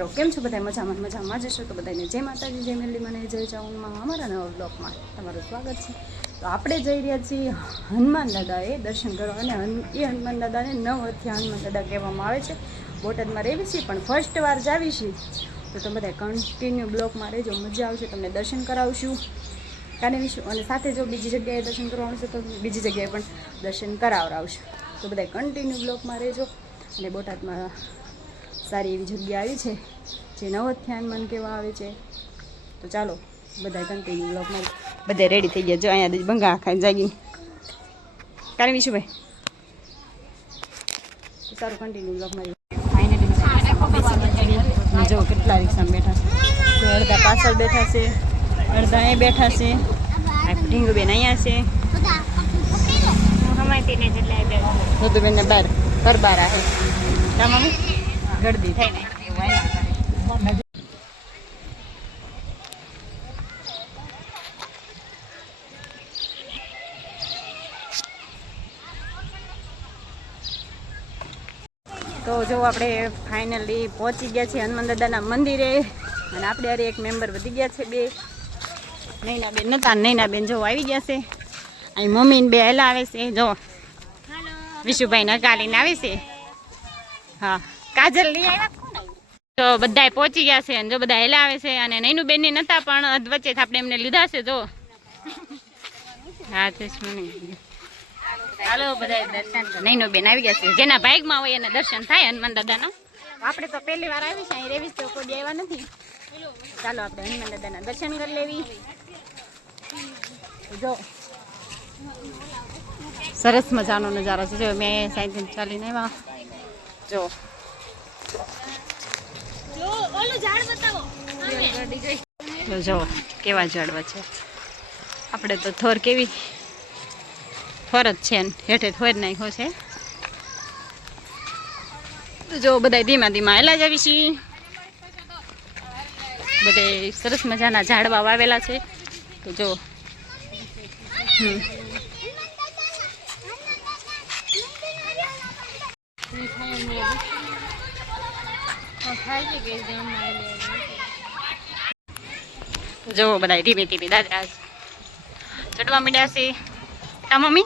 મિત્રો, કેમ છો બધા મજામાં મજામાં. જશો તો બધાને જય માતાજી, જય મેલી મને, જય ચાઉનમાં અમારા નવા બ્લોકમાં તમારું સ્વાગત છે. તો આપણે જઈ રહ્યા છીએ હનુમાન દાદાએ દર્શન કરવા અને એ હનુમાન દાદાને નવ હથિયા હનુમાન દાદા કહેવામાં આવે છે. બોટાદમાં રહેવી છીએ પણ ફર્સ્ટ વાર જાવી છીએ તો તમે બધા કન્ટિન્યુ બ્લોકમાં રહેજો, મજા આવશે, તમને દર્શન કરાવશું. કાનેવીશું અને સાથે જો બીજી જગ્યાએ દર્શન કરવાનું છે, તો બીજી જગ્યાએ પણ દર્શન કરાવડાવશું. તો બધા કન્ટિન્યુ બ્લોકમાં રહેજો. અને બોટાદમાં સારી એવી જગ્યા આવી છે જે નવોત્થાન મન કહેવા આવે છે. તો ચાલો બધા કન્ટિન્યુ બ્લોગમાં બધા રેડી થઈ ગયા. જો અહીંયા ભંગા ખાઈ જાગી. કાલે વિશુભાઈ? ભાઈ સારું કન્ટિન્યુ બ્લોગમાં જો કેટલા રિક્ષામાં બેઠા છે. અડધા પાછળ બેઠા છે. અડધા અહીં બેઠા છે. ઢીંગુબેન અહીંયા છે. ઋતુબેન ને બાર ઘર બાર આવે મમ્મી? ગળદી થઈને તો જો આપણે ફાઇનલી પહોંચી ગયા છીએ હનુમાન દાદાના મંદિરે. અને આપણે અરે એક મેમ્બર વધી ગયા છે બે. નૈના બેન નતા નૈના બેન જો આવી ગયા છે. અહીં મમ્મી બે હેલા આવે છે જો. વિશુભાઈ નકાલીને આવે છે. હા. કાજલ લઈ આવ્યા તો બધાય પહોંચી ગયા છે જો બધા હેલા આવે છે અને નૈનું બેનની નતા પણ વચ્ચે આપણે એમને લીધા છે જો. હા તે હાલો મને. બધા દર્શન નૈનો બેન આવી ગયા છે. જેના ભાગમાં હોય એને દર્શન થાય હનુમાન દાદાના. આપણે તો પહેલી વાર આવી છે અહીં રેવી તો કોઈ આવ્યા નથી. ચાલો આપણે હનુમાન દાદાના દર્શન કરી લેવી. જો. સરસ મજાનો નજારો છે. જો મેં સાયન્સ ચાલીને આવ્યા. જો. જો કેવા ઝાડવા છે. આપણે તો થોર કેવી થોર જ છે ને. હેઠે થોર નાખ્યો છે. જો બધા ધીમા ધીમા હેલા જ આવી છીએ બધે સરસ મજાના ઝાડવા વાવેલા છે. તો જો. હમ. જો બધા ધીમે ધીમે દાદા ચડવા મીડ્યા છે. તા મમ્મી,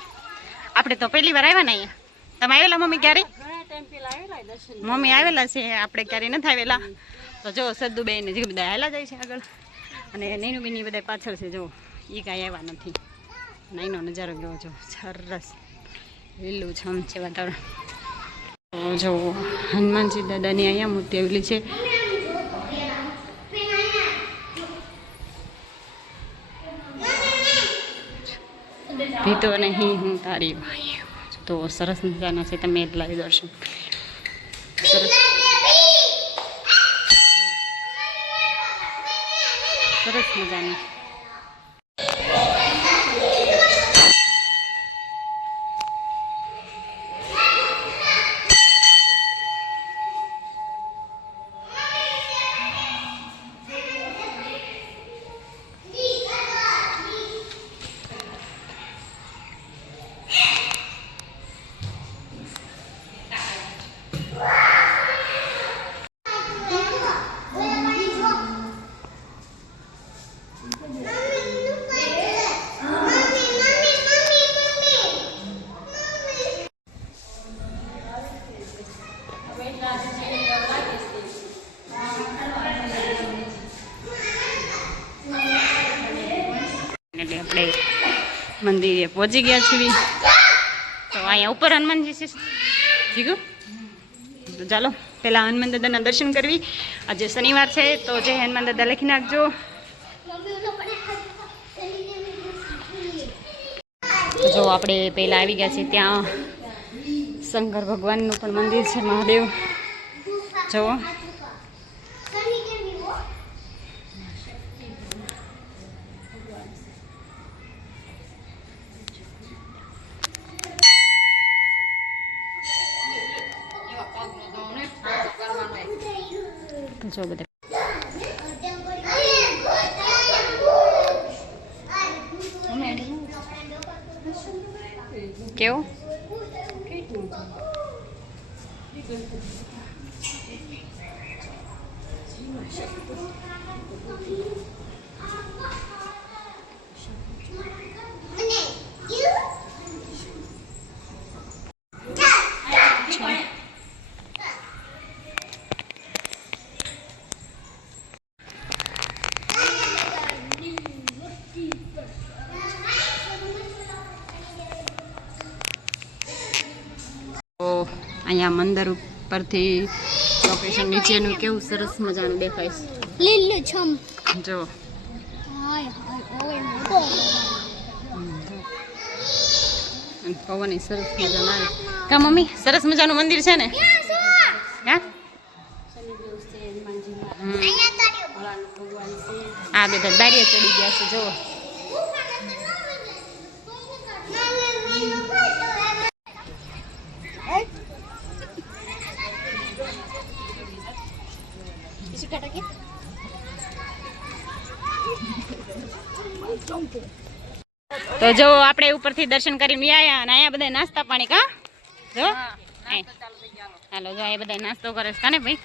આપણે તો પહેલી વાર આવ્યા ને અહીંયા. તમે આવેલા મમ્મી ક્યારે? મમ્મી આવેલા છે, આપણે ક્યારે નથી આવેલા. તો જો સદ્દુબેન જે બધા આવેલા જાય છે આગળ. અને નૈનું બેની બધા પાછળ છે, જો. એ કાંઈ આવ્યા નથી. નાઈનો નજારો ગયો જો સરસ. લીલું, છમ છે વાતાવરણ. જો હનુમાનજી દાદાની અહીંયા મૂર્તિ આવેલી છે. ભીતો નહીં હું તારી ભાઈ. તો સરસ મજાના છે, તમે એટલા દર્શન સરસ સરસ મજાની. મંદિરે પહોંચી ગયા છીએ તો અહીંયા ઉપર હનુમાનજી છે. જીગુ, તો ચાલો, પહેલાં હનુમાન દાદાના દર્શન કરવી. આજે શનિવાર છે, તો જય હનુમાન દાદા લખી નાખજો. જો આપણે પહેલાં આવી ગયા છીએ ત્યાં શંકર ભગવાનનું પણ મંદિર છે, મહાદેવ. જુઓ જો બધા. કેવું? તો અહીંયા મંદિર ઉપરથી લોકેશન નીચેનું કેવું સરસ મજાનું દેખાય લીલું છમ. છે જો પવન સરસ મજાનો આવે. કા મમ્મી સરસ મજાનું મંદિર છે ને? હા. આ બધા દારિયા ચડી ગયા છે જો તો જો આપણે ઉપરથી દર્શન કરીને આવ્યા અને અહીંયા બધા નાસ્તા પાણી કા? જો? હાલો જો અહીંયા બધા નાસ્તો કરે છે. કાને ભાઈ?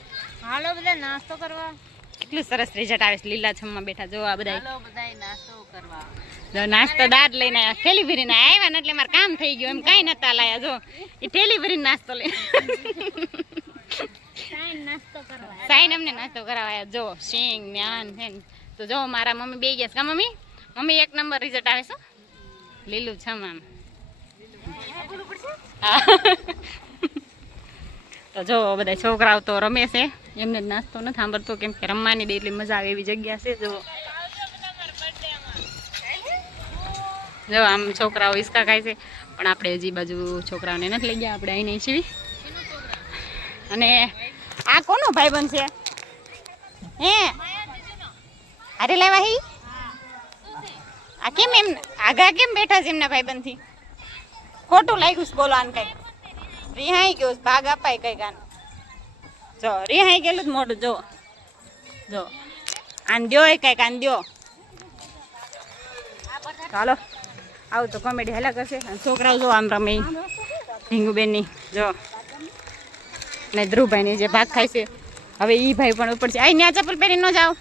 હાલો બધા નાસ્તો કરવા. કેટલું સરસ રિઝલ્ટ આવે છે. લીલા છમમાં બેઠા જો આ બધા હાલો બધા નાસ્તો કરવા. જો નાસ્તો દાદ લઈને આવ્યા થેલી ભરીને આવ્યા ને એટલે મારે કામ થઈ ગયું. એમ કાંઈ નતા લાયા જો. એ થેલી ભરીને નાસ્તો લઈ કાઈ નાસ્તો કરવા. સાઈન અમને નાસ્તો કરાવાયા જો સિંગ મ્યાન છે તો જો મારા મમ્મી બે ગયા છે. કા મમ્મી? મમ્મી, એક નંબર રિઝલ્ટ આવે છે. લીલું છમ આમ તો જો, બધા છોકરાઓ તો રમે છે. એમને જ નાસ્તો નથી સાંભળતો, કેમ કે રમવાની દે એટલી મજા આવે એવી જગ્યા છે, જો. જો, આમ છોકરાઓ હિસકા ખાય છે. પણ આપણે હજી બાજુ છોકરાઓને નથી લઈ ગયા, આપણે અહીં નહીં છીએ. અને આ કોનો ભાઈબંધ છે? હે? અરે લેવા હી? આ કેમ એમ આગા કેમ બેઠા છે એમના ભાઈબંધથી? ખોટું લાગ્યું બોલો આને કઈ રિહાઈ ગયો ભાગ અપાય કઈ ગાન જો, રિહાઈ ગયેલું જ મોઢું, જો. જો. આન દ્યો એ કંઈક, આન દ્યો. ચાલો. આવું તો કોમેડી હેલા કરશે. છોકરાઓ જો આમ રમે. હિંગુબેનની, જો. ને ધ્રુવભાઈની જે ભાગ ખાય છે. હવે ઈ ભાઈ પણ ઉપર છે. આઈ, ન્યા ચપ્પલ પહેરી ન જાઓ.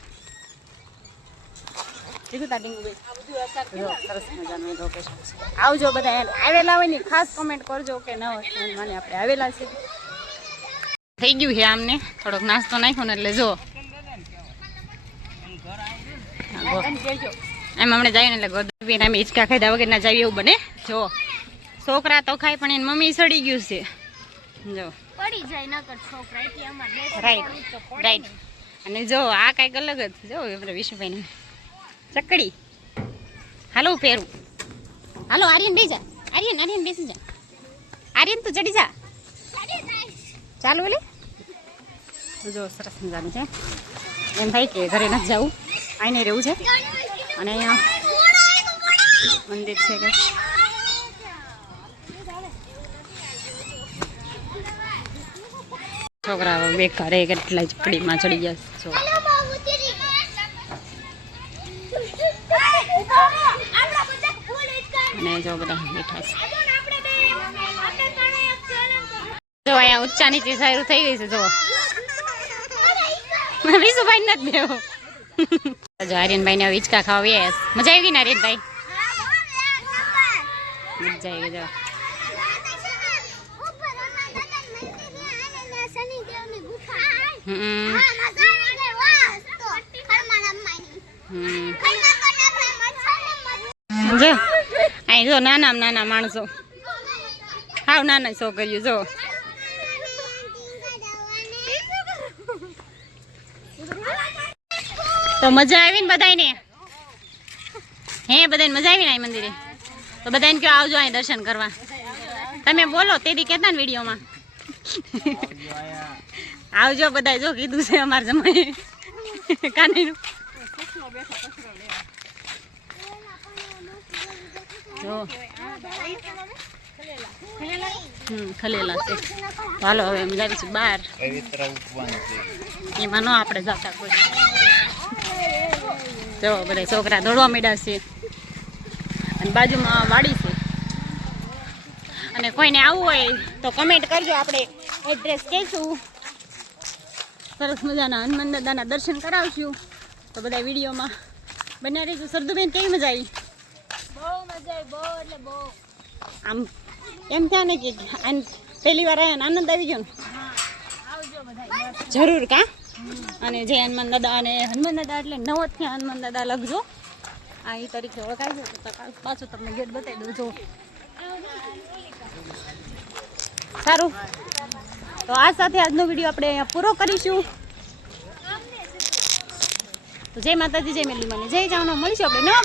સરસ મજાનું લોકેશન છે. આવજો બધા આવેલા હોય ને ખાસ કમેન્ટ કરજો કે ન હોય મને આપણે આવેલા છે. થઈ ગયું છે આમને. થોડોક નાસ્તો નાખ્યો ને એટલે જો. એમ હમણાં જાય ને એટલે ગોદરબીને અમે હિંચકા ખાધા વગર ના જાય એવું બને. જો છોકરા તો ખાય પણ એની મમ્મી સડી ગયું છે. જો. પડી જાય નકર છોકરા એટલે અમાર રાઈટ રાઈટ અને જો આ કાંઈક અલગ જ જો વિશુભાઈને. ચકડી. હાલો પહેરું હાલો, આર્યન બે જા. આર્યન આર્યન બેસી જા. આર્યન, તું ચડી જા. ચાલુ એટલે જો, સરસ મજાનું છે. એમ થાય કે ઘરે નથી જવું આઈને રહેવું છે. અને અહીંયા મંદિર છે કે. છોકરાઓ બે ઘરે કેટલા ચકડીમાં ચડી ગયા છો. જો બધા બેઠા છે. જો અહીંયા ઊંચા નીચે સારું થઈ ગઈ છે જો વિશુભાઈ નથી દેવો જો આર્યનભાઈ ને હિંચકા ખાવા. મજા આવી ગઈ ને આર્યનભાઈ? મજા આવી ગઈ જો હમ જો નાના નાના માણસો. હાવ નાના છોકરીઓ, જો. તો મજા આવી ને બધાને હે બધાને મજા આવી ને આ મંદિરે? તો બધાને કયો આવજો અહીં દર્શન કરવા. તમે બોલો તેથી કહેતા ને વિડીયોમાં. આવજો બધા જો કીધું છે અમારે જમાઈ કાનીનું. જો. ખલેલા ચાલો હવે અમે જાવીશું બહાર. એમાં ન આપણે જતા કોઈ. જો, બધા છોકરા દોડવા માંડ્યા છે. અને બાજુમાં વાડી છે. અને કોઈને આવવું હોય તો કમેન્ટ કરજો, આપણે એડ્રેસ કહીશું. સરસ મજાના હનુમાન દાદાના દર્શન કરાવશું. તો બધા વિડીયોમાં બન્યા રહીશું. સરદુબેન, કેવી મજા આવી બહુ મજા આવી બહુ એટલે બહુ આમ એમ થયા ને કે પહેલી વાર આવ્યા આનંદ આવી ગયો ને. જરૂર કા? અને જય હનુમાન દાદા અને હનુમાન દાદા એટલે નવ થયા હનુમાન દાદા લખજો. આ એ તરીકે ઓળખાય છે તો પાછું તમને ગેટ બતાવી દઉં જો. સારું. તો આ સાથે આજનો વીડિયો આપણે અહીંયા પૂરો કરીશું. તો જય માતાજી જય મેલી મને. જય જાવનો. મળીશું આપણે